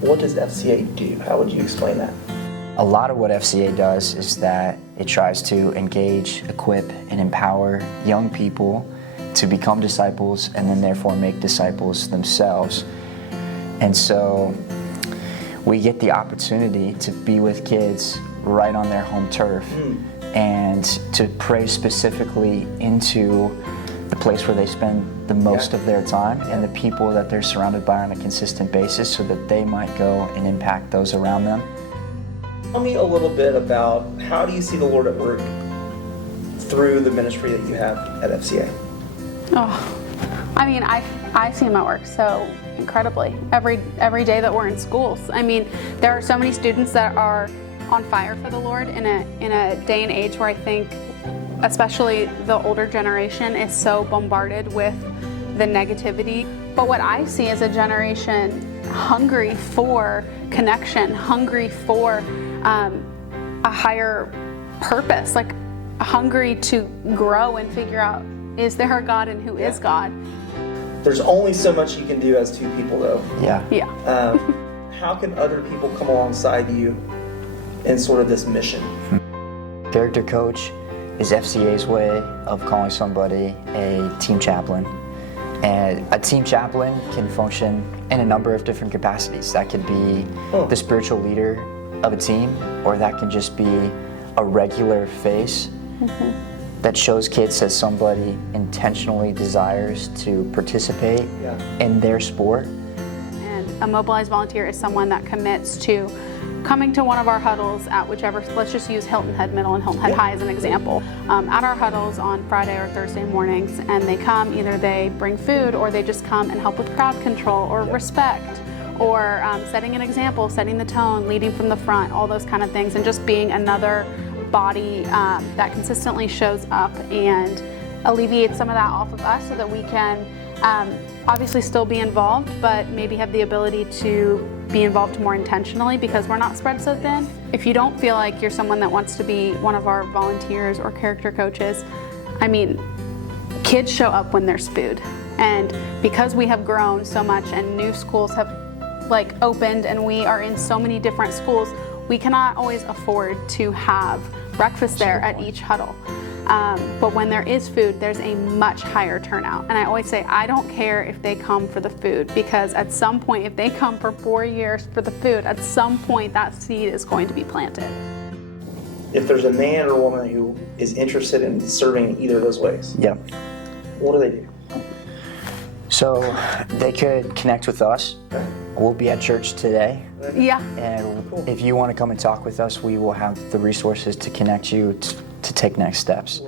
What does FCA do? How would you explain that? A lot of what FCA does is that it tries to engage, equip, and empower young people to become disciples and then therefore make disciples themselves. And so we get the opportunity to be with kids right on their home turf and to pray specifically into the place where they spend the most of their time and the people that they're surrounded by on a consistent basis so that they might go and impact those around them. Tell me a little bit about how do you see the Lord at work through the ministry that you have at FCA? Oh, I mean, I see him at work so incredibly every day that we're in schools. I mean, there are so many students that are on fire for the Lord in a day and age where I think especially the older generation is so bombarded with the negativity. But what I see is a generation hungry for connection, hungry for a higher purpose, like hungry to grow and figure out, is there a God and who is God? There's only so much you can do as two people, though. Yeah. How can other people come alongside you in sort of this mission? Character coach is FCA's way of calling somebody a team chaplain. And a team chaplain can function in a number of different capacities. That could be the spiritual leader of a team, or that can just be a regular face that shows kids that somebody intentionally desires to participate in their sport. And a mobilized volunteer is someone that commits to coming to one of our huddles at whichever, let's just use Hilton Head Middle and Hilton Head High as an example, at our huddles on Friday or Thursday mornings, and they come, either they bring food or they just come and help with crowd control or respect or setting an example, setting the tone, leading from the front, all those kind of things, and just being another body that consistently shows up and alleviates some of that off of us so that we can obviously still be involved, but maybe have the ability to be involved more intentionally because we're not spread so thin. If you don't feel like you're someone that wants to be one of our volunteers or character coaches, I mean, kids show up when there's food. And because we have grown so much and new schools have opened and we are in so many different schools, we cannot always afford to have breakfast there at each huddle. But when there is food, there's a much higher turnout. And I always say, I don't care if they come for the food, because at some point, if they come for 4 years for the food, at some point that seed is going to be planted. If there's a man or woman who is interested in serving in either of those ways, what do they do? So they could connect with us. We'll be at church today. And if you want to come and talk with us, we will have the resources to connect you to take next steps.